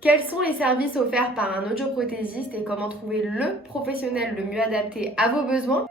Quels sont les services offerts par un audioprothésiste et comment trouver le professionnel le mieux adapté à vos besoins?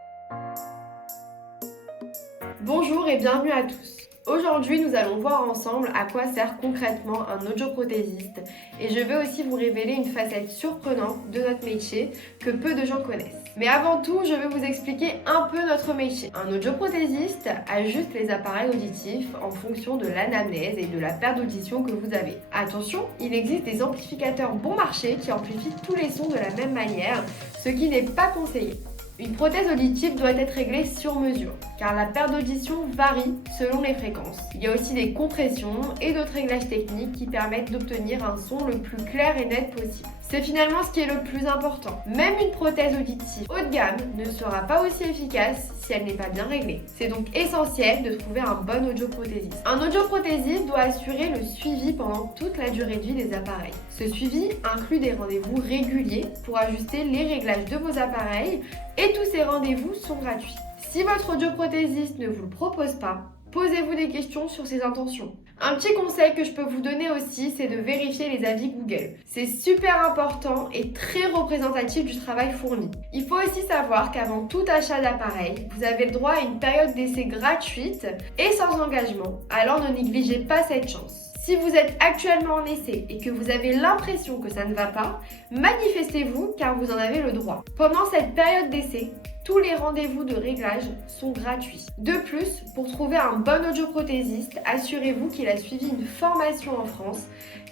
Bonjour et bienvenue à tous. Aujourd'hui, nous allons voir ensemble à quoi sert concrètement un audioprothésiste et je vais aussi vous révéler une facette surprenante de notre métier que peu de gens connaissent. Mais avant tout, je vais vous expliquer un peu notre métier. Un audioprothésiste ajuste les appareils auditifs en fonction de l'anamnèse et de la perte d'audition que vous avez. Attention, il existe des amplificateurs bon marché qui amplifient tous les sons de la même manière, ce qui n'est pas conseillé. Une prothèse auditive doit être réglée sur mesure, car la perte d'audition varie selon les fréquences. Il y a aussi des compressions et d'autres réglages techniques qui permettent d'obtenir un son le plus clair et net possible. C'est finalement ce qui est le plus important. Même une prothèse auditive haut de gamme ne sera pas aussi efficace si elle n'est pas bien réglée. C'est donc essentiel de trouver un bon audioprothésiste. Un audioprothésiste doit assurer le suivi pendant toute la durée de vie des appareils. Ce suivi inclut des rendez-vous réguliers pour ajuster les réglages de vos appareils et tous ces rendez-vous sont gratuits. Si votre audioprothésiste ne vous le propose pas, posez-vous des questions sur ses intentions. Un petit conseil que je peux vous donner aussi, c'est de vérifier les avis Google. C'est super important et très représentatif du travail fourni. Il faut aussi savoir qu'avant tout achat d'appareil, vous avez le droit à une période d'essai gratuite et sans engagement, alors ne négligez pas cette chance. Si vous êtes actuellement en essai et que vous avez l'impression que ça ne va pas, manifestez-vous car vous en avez le droit. Pendant cette période d'essai, tous les rendez-vous de réglage sont gratuits. De plus, pour trouver un bon audioprothésiste, assurez-vous qu'il a suivi une formation en France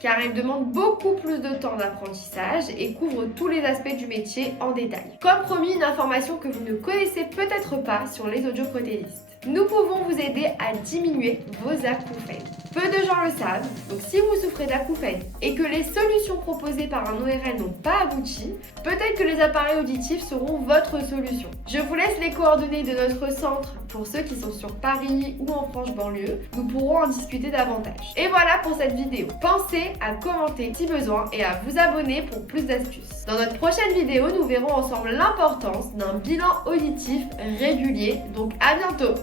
car elle demande beaucoup plus de temps d'apprentissage et couvre tous les aspects du métier en détail. Comme promis, une information que vous ne connaissez peut-être pas sur les audioprothésistes. Nous pouvons vous aider à diminuer vos acouphènes. Peu de gens le savent, donc si vous souffrez d'acouphènes et que les solutions proposées par un ORL n'ont pas abouti, peut-être que les appareils auditifs seront votre solution. Je vous laisse les coordonnées de notre centre pour ceux qui sont sur Paris ou en franche banlieue. Nous pourrons en discuter davantage. Et voilà pour cette vidéo. Pensez à commenter si besoin et à vous abonner pour plus d'astuces. Dans notre prochaine vidéo, nous verrons ensemble l'importance d'un bilan auditif régulier. Donc à bientôt!